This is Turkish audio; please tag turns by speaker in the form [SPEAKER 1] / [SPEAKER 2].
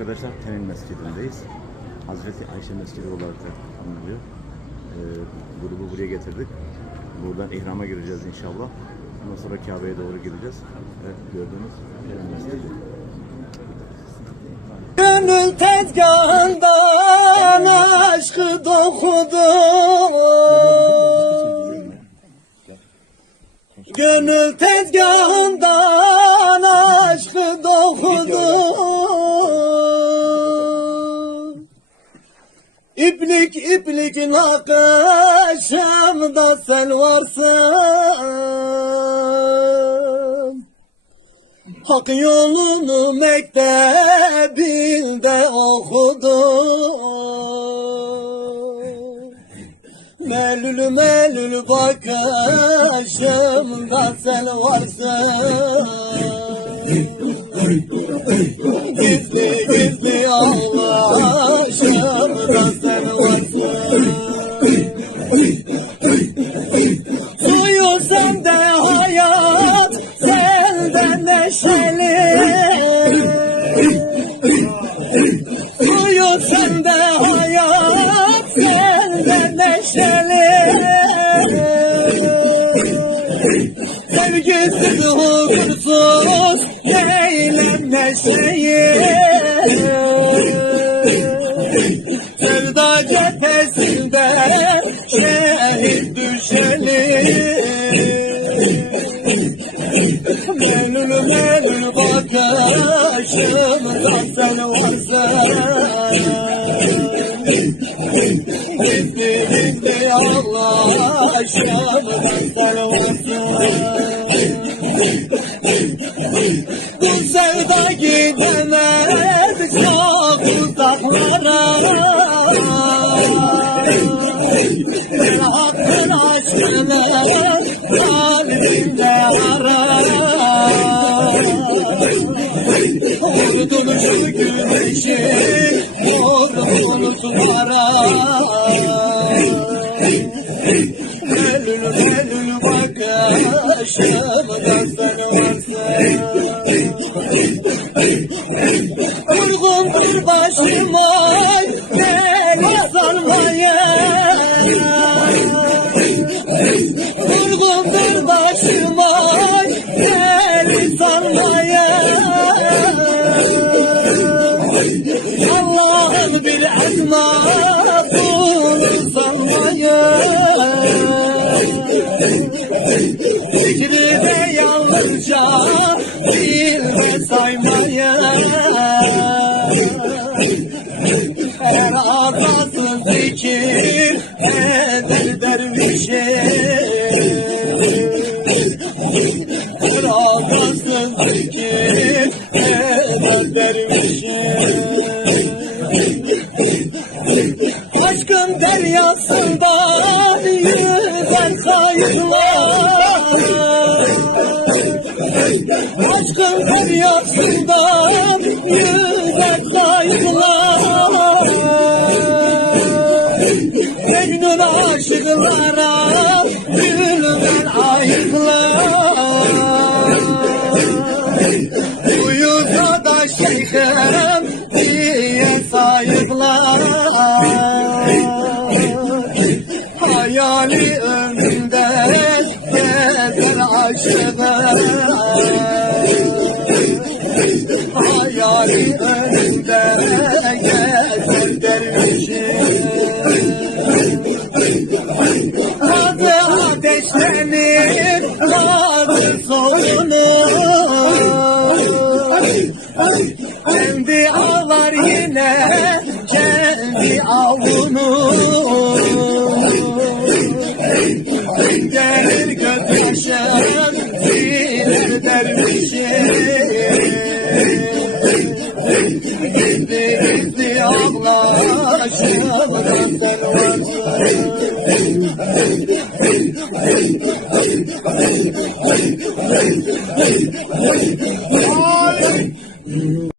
[SPEAKER 1] arkadaşlar Tenin Mescidi'ndeyiz. Hazreti Ayşe Mescidi olarak da anılıyor. Ee, grubu buraya getirdik. Buradan ihrama gireceğiz inşallah. Ondan sonra Kabe'ye doğru gideceğiz. Evet gördüğünüz Tenin Mescidi.
[SPEAKER 2] Gönül tezgahından aşkı dokudum Gönül tezgahından aşkı dokudum İplik iplik nakışımda sen varsın Hak yolunu mektebinde okudum Melül melül bakışımda sen varsın Gizli gizli neşeli. Sevgisiz huzursuz eğlenme şeyi. Sevda cephesinde şehit düşeli Melül melül bakışımda sen varsın Gizli gizli ağlaşımda sen varsın Bu sevda gidemez çok uzaklara Hakkın aşkını kalbimde arar Vurdun şu güneşi Melül melül bakışımda sen varsın Vurgundur başıma Fikri de yalnızca Dilde saymaya Her ağzasın zikir Eder dervişim Her ağzasın zikir Eder dervişim Aşkın deryasından kayıklar Aşkın deryasından yüzen kayıklar Mecnun aşıklara gülmen ayıklar. Uyusa da şeyhim diye sayıklar. Hayali önünde gezer dervişim Adı ateşlenip Kendi ağlar yine kendi avunu varsın